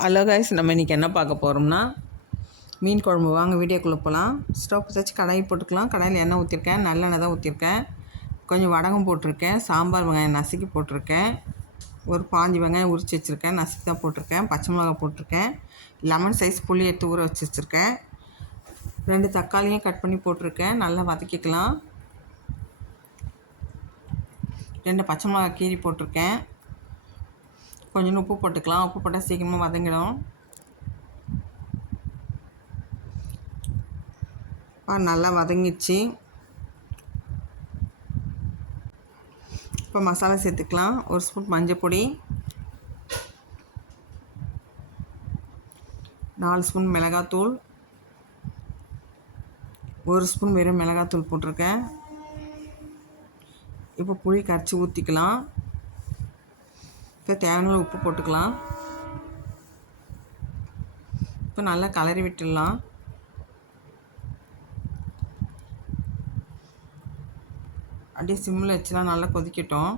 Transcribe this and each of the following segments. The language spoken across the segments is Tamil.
ஹலோ கைஸ், நம்ம இன்றைக்கி என்ன பார்க்க போகிறோம்னா மீன் குழம்பு. வாங்க வீடியோக்குள்ளே போகலாம். ஸ்டவ் வச்சு கடாய் போட்டுக்கலாம். கடாயில் எண்ணெய் ஊற்றிருக்கேன், நல்லெண்ணெய் தான் ஊற்றிருக்கேன். கொஞ்சம் வடகம் போட்டிருக்கேன், சாம்பார் வெங்காயம் நசுக்கி போட்டிருக்கேன், ஒரு 5 வெங்காயம் உரித்து வச்சுருக்கேன், நசுக்கி தான் போட்டிருக்கேன், பச்சை மிளகா போட்டிருக்கேன், லெமன் சைஸ் புளி எடுத்து ஊற வச்சு வச்சுருக்கேன், 2 தக்காளியும் கட் பண்ணி போட்டிருக்கேன். நல்லா வதக்கிக்கலாம். 2 பச்சை மிளகா கீரி போட்டிருக்கேன். கொஞ்சம் உப்பு போட்டுக்கலாம். உப்பு போட்டால் சீக்கிரமாக வதங்கிடும். நல்லா வதங்கிடுச்சு. இப்போ மசாலா சேர்த்துக்கலாம். 1 ஸ்பூன் மஞ்சள் பொடி, 4 ஸ்பூன் மிளகாத்தூள், 1 ஸ்பூன் வெறும் மிளகாத்தூள் போட்டிருக்கேன். இப்போ புளி கரைச்சி ஊற்றிக்கலாம். இப்போ தேவையான உப்பு போட்டுக்கலாம். இப்போ நல்லா கலரி விட்டுடலாம். அப்படியே சிம்மில் வச்சுலாம் நல்லா கொதிக்கட்டும்.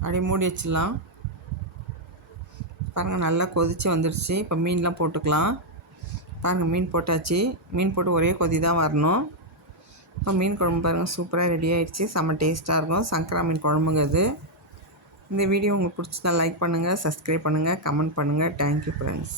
அப்படியே மூடி வச்சிடலாம். பாருங்கள், நல்லா கொதித்து வந்துடுச்சு. இப்போ மீன்லாம் போட்டுக்கலாம். பாருங்கள், மீன் போட்டாச்சு. மீன் போட்டு ஒரே கொதி தான் வரணும். இப்போ மீன் குழம்பு பாருங்கள், சூப்பராக ரெடி ஆகிடுச்சு. செம்ம டேஸ்ட்டாக இருக்கும். சங்கரா மீன் குழம்புங்க அது. இந்த வீடியோ உங்களுக்கு பிடிச்சதா லைக் பண்ணுங்கள், சப்ஸ்கிரைப் பண்ணுங்கள், கமெண்ட் பண்ணுங்கள். Thank you friends.